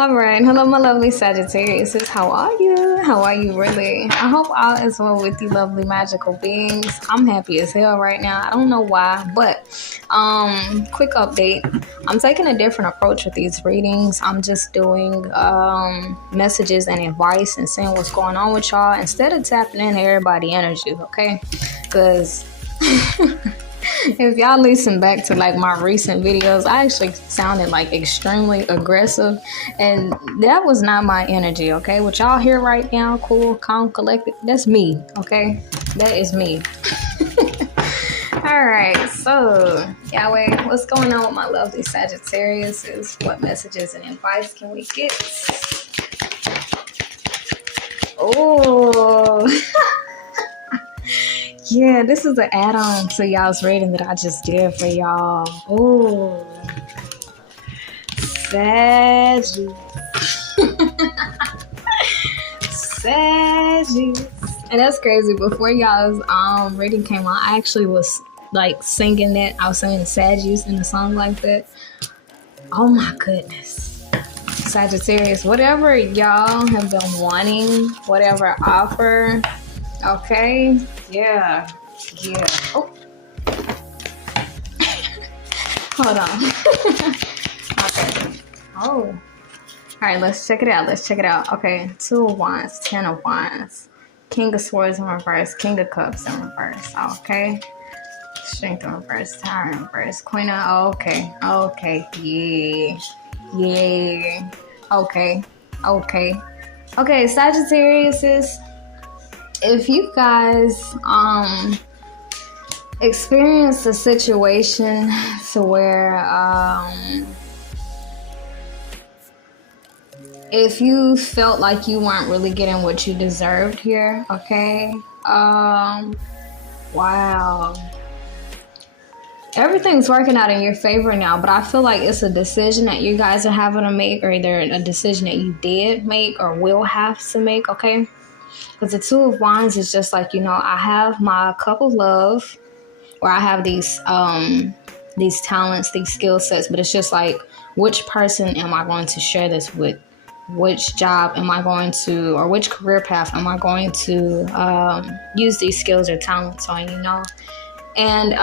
All right. Hello, my lovely Sagittarius. How are you? How are you really? I hope all is well with you, lovely magical beings. I'm happy as hell right now. I don't know why, but quick update. I'm taking a different approach with these readings. I'm just doing messages and advice and saying what's going on with y'all instead of tapping into everybody's energy, okay? Because if y'all listen back to like my recent videos, I actually sounded like extremely aggressive, and that was not my energy, okay? What y'all hear right now, cool, calm, collected, that's me, okay? That is me. All right, so Yahweh, what's going on with my lovely Sagittarius? Is what messages and advice can we get? Oh. Yeah, this is an add-on to y'all's reading that I just did for y'all. Oh, Sagittarius. Sagittarius. And that's crazy. Before y'all's reading came on, I actually was like singing that. I was singing Sagittarius in the song like that. Oh my goodness. Sagittarius, whatever y'all have been wanting, whatever offer, okay? Yeah. Oh. Hold on. Okay. Oh. All right, let's check it out. Okay. 2 of Wands, 10 of Wands, King of Swords in reverse, King of Cups in reverse. Okay. Strength in reverse, Tower in reverse, Queen of... Okay. Yeah. Okay, Sagittarius is... If you guys experience a situation to where if you felt like you weren't really getting what you deserved here, okay? Wow. Everything's working out in your favor now, but I feel like it's a decision that you guys are having to make, or either a decision that you did make or will have to make, okay? Because the 2 of Wands is just like, I have my cup of love, or I have these talents, these skill sets, but it's just like, which person am I going to share this with? Which job am I going to, or which career path am I going to use these skills or talents on, And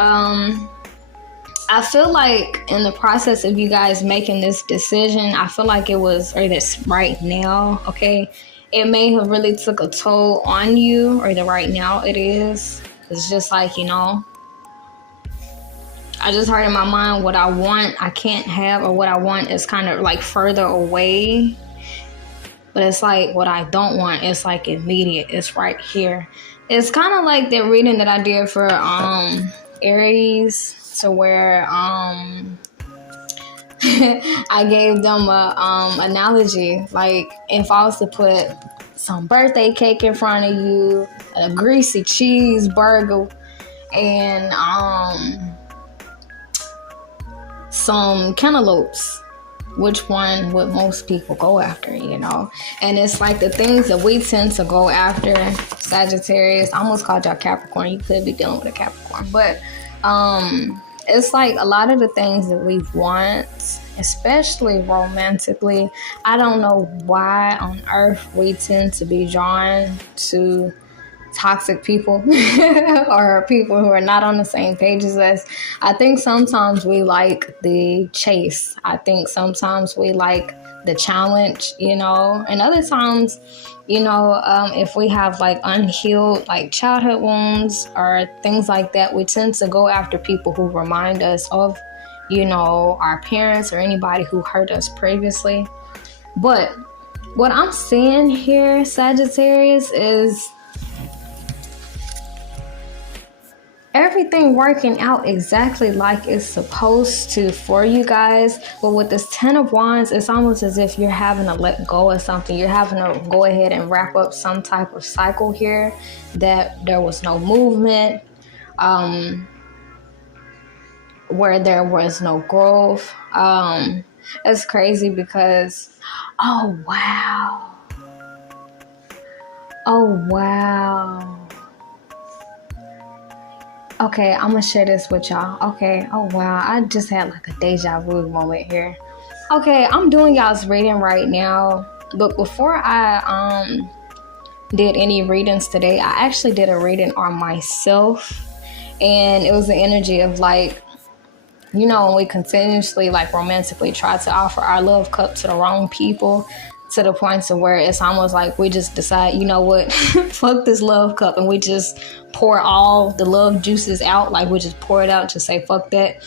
I feel like in the process of you guys making this decision, I feel like it was, or this right now, okay? It may have really took a toll on you, or the right now it is. It's just like, I just heard in my mind what I want, I can't have, or what I want is kind of like further away. But it's like what I don't want, it's like immediate. It's right here. It's kind of like the reading that I did for Aries, to where I gave them a analogy. Like, if I was to put some birthday cake in front of you, a greasy cheeseburger, and some cantaloupes, which one would most people go after, And it's like the things that we tend to go after, Sagittarius. I almost called y'all Capricorn. You could be dealing with a Capricorn. But it's like a lot of the things that we want, especially romantically, I don't know why on earth we tend to be drawn to toxic people or people who are not on the same page as us. I think sometimes we like the chase. I think sometimes we like the challenge, and other times, if we have like unhealed like childhood wounds or things like that, we tend to go after people who remind us of, our parents or anybody who hurt us previously. But what I'm seeing here, Sagittarius, is everything working out exactly like it's supposed to for you guys. But with this 10 of Wands, it's almost as if you're having to let go of something. You're having to go ahead and wrap up some type of cycle here that there was no movement, where there was no growth. It's crazy because, oh wow. Okay, I'm gonna share this with y'all. Okay, oh wow, I just had like a deja vu moment here. Okay, I'm doing y'all's reading right now, but before I did any readings today, I actually did a reading on myself, and it was the energy of like, you know, when we continuously like romantically try to offer our love cup to the wrong people, to the point to where it's almost like we just decide, you know what, fuck this love cup, and we just pour all the love juices out, like we just pour it out, just say fuck that.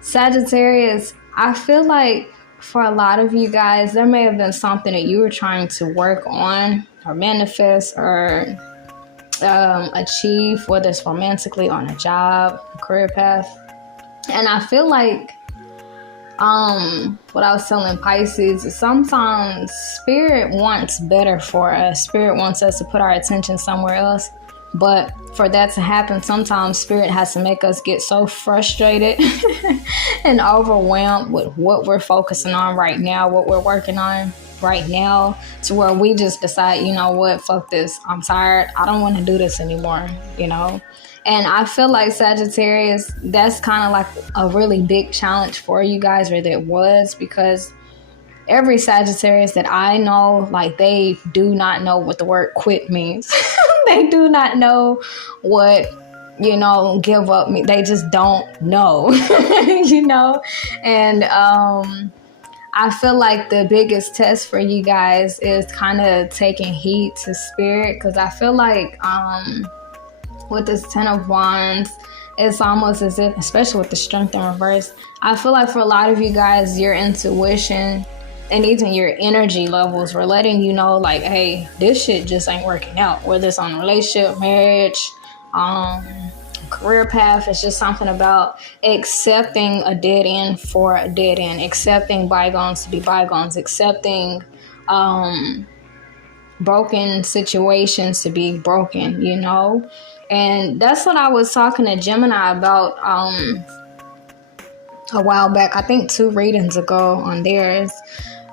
Sagittarius, I feel like for a lot of you guys, there may have been something that you were trying to work on or manifest or achieve, whether it's romantically, on a job, a career path. And I feel like what I was telling Pisces is sometimes spirit wants better for us. Spirit wants us to put our attention somewhere else. But for that to happen, sometimes spirit has to make us get so frustrated and overwhelmed with what we're focusing on right now, what we're working on right now, to where we just decide, you know what, fuck this. I'm tired. I don't want to do this anymore, you know? And I feel like Sagittarius, that's kind of like a really big challenge for you guys, or that it was, because every Sagittarius that I know, like, they do not know what the word quit means. They do not know what, you know, give up means. They just don't know, you know? And I feel like the biggest test for you guys is kind of taking heed to spirit, because I feel like with this 10 of Wands, it's almost as if, especially with the Strength in reverse, I feel like for a lot of you guys, your intuition and even your energy levels were letting you know, like, hey, this shit just ain't working out. Whether it's on a relationship, marriage, career path, it's just something about accepting a dead end for a dead end, accepting bygones to be bygones, accepting broken situations to be broken, you know? And that's what I was talking to Gemini about a while back, I think 2 readings ago on theirs,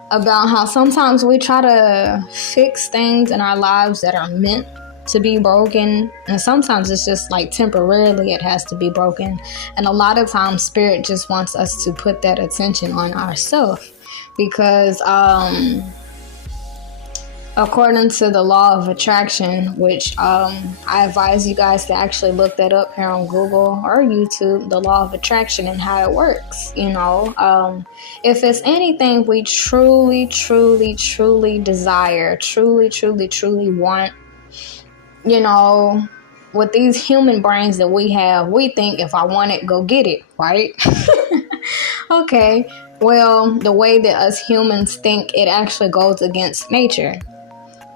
about how sometimes we try to fix things in our lives that are meant to be broken, and sometimes it's just like temporarily it has to be broken. And a lot of times spirit just wants us to put that attention on ourselves, because according to the law of attraction, which I advise you guys to actually look that up here on Google or YouTube, the law of attraction and how it works, you know. If it's anything we truly, truly, truly desire, truly, truly, truly want, you know, with these human brains that we have, we think if I want it, go get it, right? Okay, well, the way that us humans think, it actually goes against nature.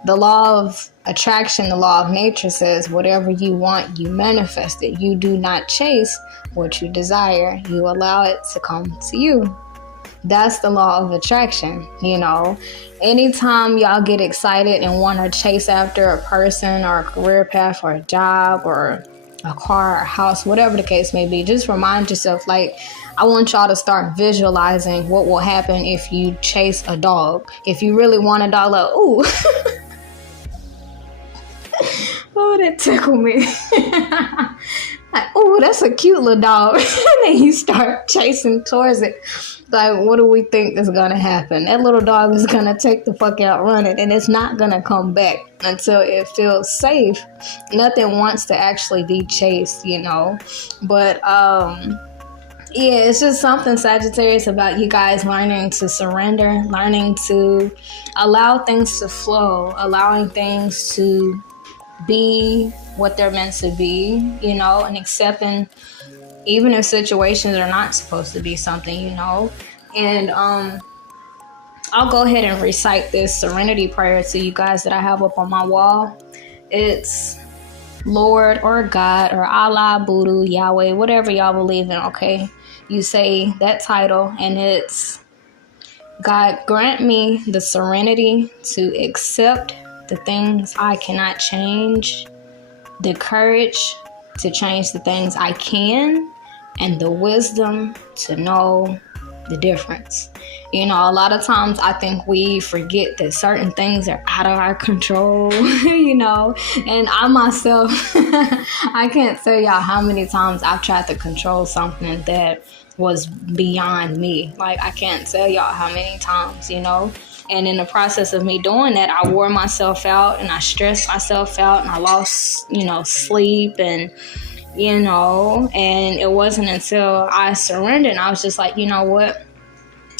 The law of attraction, the law of nature says whatever you want, you manifest it. You do not chase what you desire. You allow it to come to you. That's the law of attraction, you know. Anytime y'all get excited and want to chase after a person or a career path or a job or a car or a house, whatever the case may be, just remind yourself, like, I want y'all to start visualizing what will happen if you chase a dog. If you really want a dog, like, ooh. Oh, that tickled me. Like, oh, that's a cute little dog. And then you start chasing towards it. Like, what do we think is going to happen? That little dog is going to take the fuck out running, and it's not going to come back until it feels safe. Nothing wants to actually be chased, you know. But, yeah, it's just something, Sagittarius, about you guys learning to surrender, learning to allow things to flow, allowing things to be what they're meant to be, you know, and accepting even if situations are not supposed to be something, you know. And I'll go ahead and recite this serenity prayer to you guys that I have up on my wall. It's Lord or God or Allah, Buddha, Yahweh, whatever y'all believe in, okay? You say that title, and it's, God, grant me the serenity to accept the things I cannot change, the courage to change the things I can, and the wisdom to know the difference. You know, a lot of times I think we forget that certain things are out of our control, you know, and I myself, I can't tell y'all how many times I've tried to control something that was beyond me. Like, I can't tell y'all how many times, you know. And in the process of me doing that, I wore myself out and I stressed myself out and I lost, you know, sleep and, you know, and it wasn't until I surrendered and I was just like, you know what?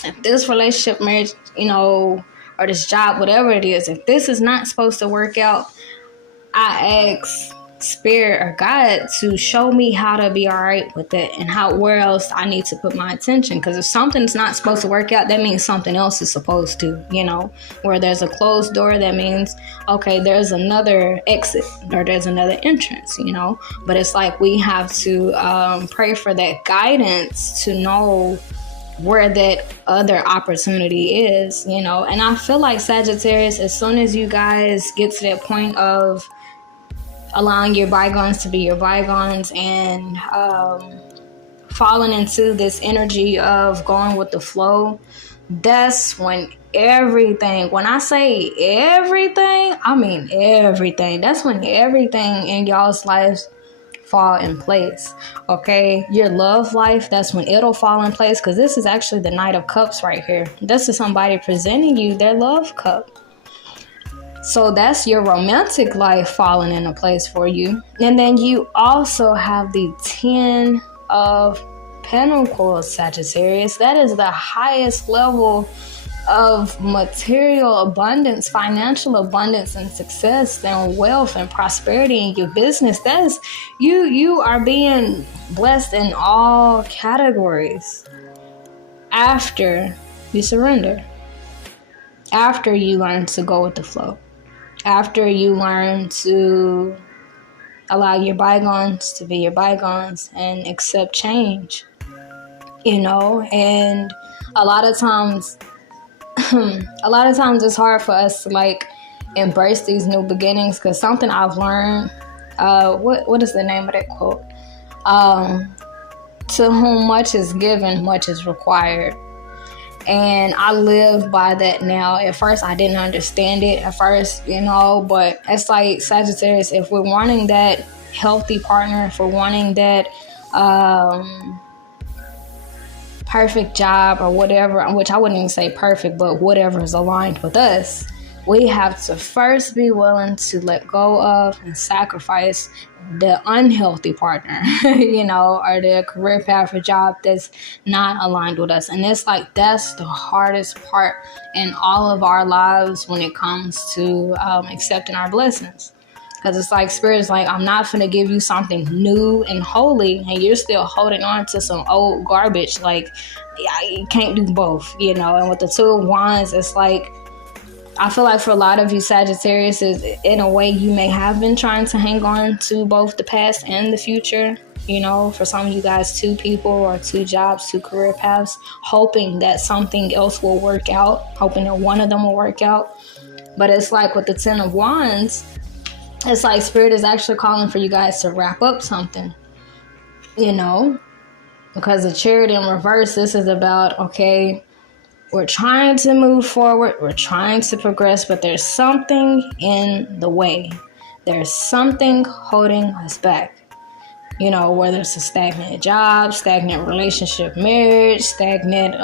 If this relationship, marriage, you know, or this job, whatever it is, if this is not supposed to work out, I ask Spirit or God to show me how to be all right with it and where else I need to put my attention. Because if something's not supposed to work out, that means something else is supposed to, you know. Where there's a closed door, that means, okay, there's another exit or there's another entrance, you know. But it's like we have to pray for that guidance to know where that other opportunity is, you know. And I feel like Sagittarius, as soon as you guys get to that point of allowing your bygones to be your bygones and falling into this energy of going with the flow, that's when everything, when I say everything, I mean everything. That's when everything in y'all's lives fall in place. Okay, your love life, that's when it'll fall in place, because this is actually the Knight of Cups right here. This is somebody presenting you their love cup. So that's your romantic life falling into place for you. And then you also have the 10 of Pentacles, Sagittarius. That is the highest level of material abundance, financial abundance and success and wealth and prosperity in your business. That's you are being blessed in all categories after you surrender, after you learn to go with the flow, after you learn to allow your bygones to be your bygones and accept change, you know. And a lot of times it's hard for us to like embrace these new beginnings, because something I've learned, what is the name of that quote? To whom much is given, much is required. And I live by that now. At first, I didn't understand it at first, you know, but it's like Sagittarius, if we're wanting that healthy partner, if we're wanting that perfect job or whatever, which I wouldn't even say perfect, but whatever is aligned with us, we have to first be willing to let go of and sacrifice the unhealthy partner, you know, or the career path or job that's not aligned with us. And it's like, that's the hardest part in all of our lives when it comes to accepting our blessings. Because it's like, Spirit's like, I'm not finna give you something new and holy and you're still holding on to some old garbage. Like, you can't do both, you know. And with the Two of Wands, it's like, I feel like for a lot of you Sagittarius, is in a way you may have been trying to hang on to both the past and the future. You know, for some of you guys, 2 people or 2 jobs, 2 career paths, hoping that something else will work out, hoping that one of them will work out. But it's like with the 10 of Wands, it's like Spirit is actually calling for you guys to wrap up something, you know, because the Chariot in reverse, this is about, okay, we're trying to move forward, we're trying to progress, but there's something in the way. There's something holding us back. You know, whether it's a stagnant job, stagnant relationship, marriage, stagnant,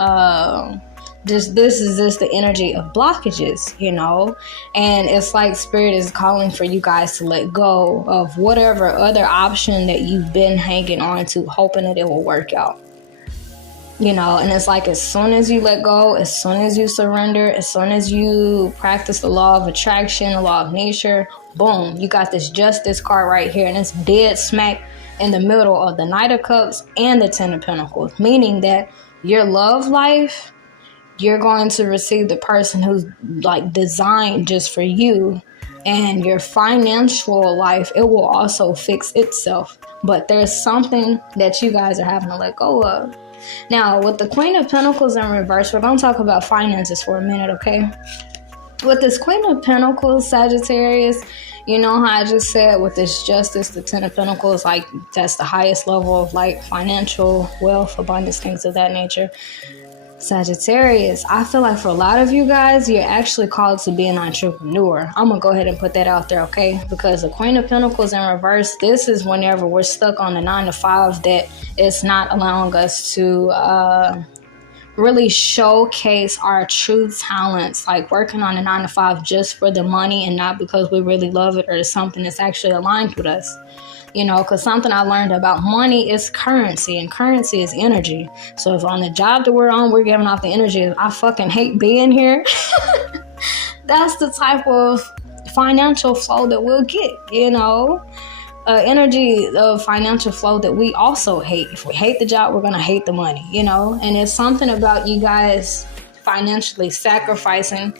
this is just the energy of blockages, you know. And it's like Spirit is calling for you guys to let go of whatever other option that you've been hanging on to, hoping that it will work out. You know, and it's like, as soon as you let go, as soon as you surrender, as soon as you practice the law of attraction, the law of nature, boom, you got this Justice card right here. And it's dead smack in the middle of the Knight of Cups and the 10 of Pentacles, meaning that your love life, you're going to receive the person who's like designed just for you. And your financial life, it will also fix itself. But there's something that you guys are having to let go of. Now, with the Queen of Pentacles in reverse, we're going to talk about finances for a minute, okay? With this Queen of Pentacles, Sagittarius, you know how I just said with this Justice, the 10 of Pentacles, like that's the highest level of like financial wealth, abundance, things of that nature. Sagittarius, I feel like for a lot of you guys, you're actually called to be an entrepreneur. I'm going to go ahead and put that out there, okay? Because the Queen of Pentacles in reverse, this is whenever we're stuck on the 9 to 5 that it's not allowing us to really showcase our true talents, like working on a 9 to 5 just for the money and not because we really love it or it's something that's actually aligned with us. You know, because something I learned about money is currency, and currency is energy. So if on the job that we're on, we're giving off the energy, I fucking hate being here. That's the type of financial flow that we'll get, you know. Energy of financial flow that we also hate. If we hate the job, we're going to hate the money, you know. And it's something about you guys financially sacrificing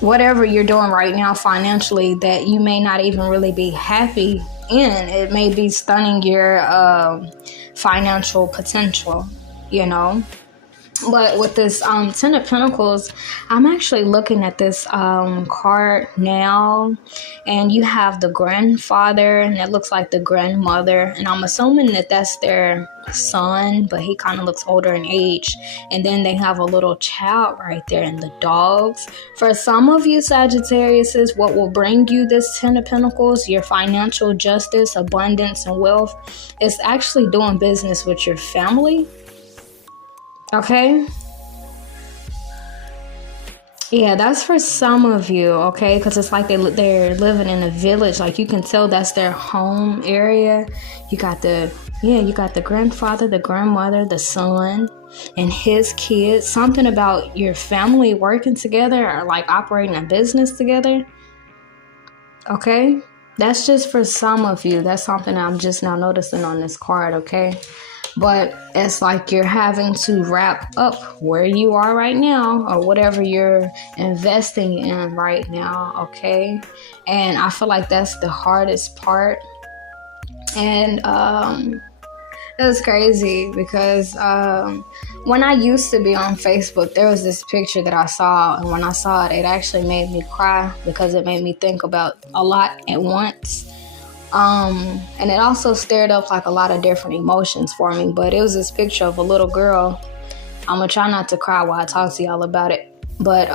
whatever you're doing right now financially that you may not even really be happy in. It may be stunning your financial potential, you know. But with this 10 of Pentacles, I'm actually looking at this card now, and you have the grandfather, and it looks like the grandmother, and I'm assuming that that's their son, but he kind of looks older in age. And then they have a little child right there, and the dogs. For some of you Sagittarius, is what will bring you this 10 of Pentacles, your financial justice, abundance, and wealth, is actually doing business with your family. Okay. Yeah, that's for some of you, okay? Because it's like they're living in a village. Like you can tell that's their home area. You got the grandfather, the grandmother, the son, and his kids. Something about your family working together or like operating a business together. Okay? That's just for some of you. That's something I'm just now noticing on this card, okay? But it's like you're having to wrap up where you are right now or whatever you're investing in right now, okay? And I feel like that's the hardest part. And it's crazy because when I used to be on Facebook, there was this picture that I saw. And when I saw it, it actually made me cry because it made me think about a lot at once. And it also stirred up like a lot of different emotions for me. But it was this picture of a little girl. I'm gonna try not to cry while I talk to y'all about it. But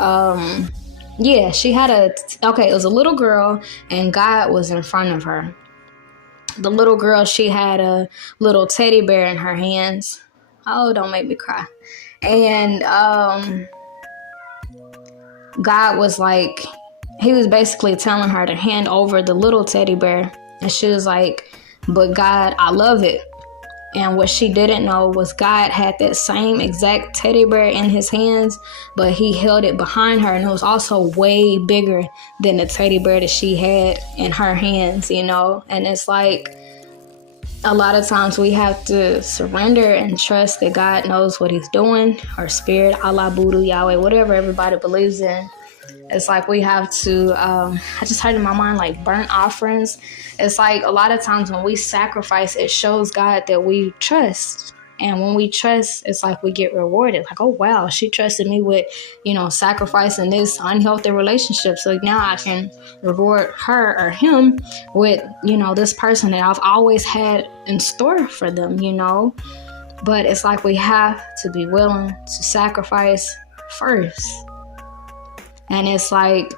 yeah, she had it was a little girl and God was in front of her. The little girl, she had a little teddy bear in her hands. Oh, don't make me cry. And God was like, he was basically telling her to hand over the little teddy bear. And she was like, but God, I love it. And what she didn't know was God had that same exact teddy bear in his hands, but he held it behind her. And it was also way bigger than the teddy bear that she had in her hands, you know. And it's like a lot of times we have to surrender and trust that God knows what he's doing, or spirit, Allah, Buddha, Yahweh, whatever everybody believes in. It's like we have to, I just heard in my mind, like burnt offerings. It's like a lot of times when we sacrifice, it shows God that we trust. And when we trust, it's like we get rewarded. Like, oh, wow, she trusted me with, sacrificing this unhealthy relationship. So now I can reward her or him with, this person that I've always had in store for them, But it's like we have to be willing to sacrifice first. And it's like,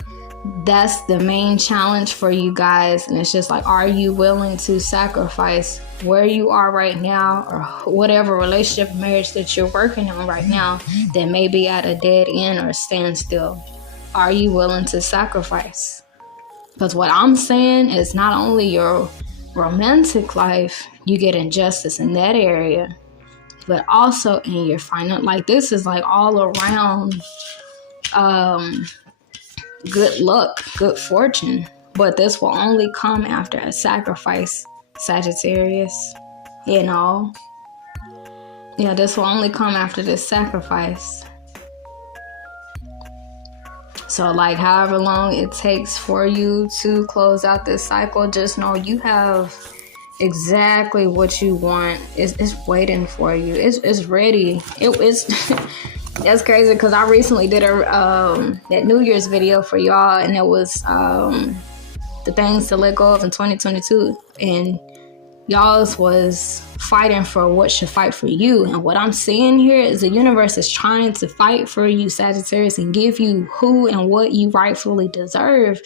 that's the main challenge for you guys. And it's just like, are you willing to sacrifice where you are right now, or whatever relationship, marriage that you're working on right now that may be at a dead end or standstill? Are you willing to sacrifice? Because what I'm saying is not only your romantic life, you get injustice in that area, but also in your final, like this is like all around good luck, good fortune. But this will only come after a sacrifice, Sagittarius. Yeah, this will only come after this sacrifice. So like however long it takes for you to close out this cycle, just know you have exactly what you want. It's waiting for you. It's ready. It's that's crazy because I recently did that New Year's video for y'all, and it was the things to let go of in 2022, and y'all's was fighting for what should fight for you. And what I'm seeing here is the universe is trying to fight for you, Sagittarius, and give you who and what you rightfully deserve.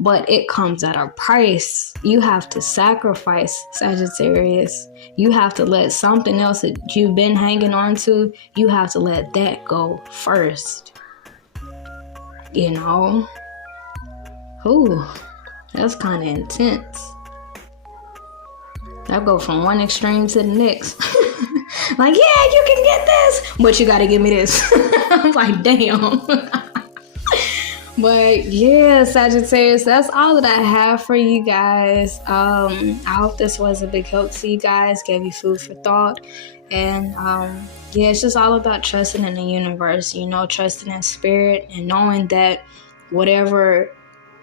But it comes at a price. You have to sacrifice, Sagittarius. You have to let something else that you've been hanging on to, you have to let that go first. You know? Ooh, that's kind of intense. That go from one extreme to the next. Like, yeah, you can get this, but you got to give me this. I'm like, damn. But yeah, Sagittarius, that's all that I have for you guys. I hope this was a big help to you guys, gave you food for thought. And yeah, it's just all about trusting in the universe, you know, trusting in spirit and knowing that whatever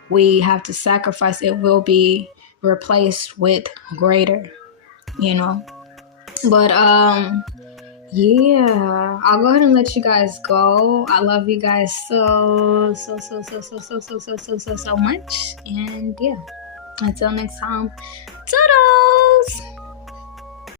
we have to sacrifice, it will be replaced with greater, you know. But yeah, I'll go ahead and let you guys go. I love you guys so much. And yeah, until next time, toodles!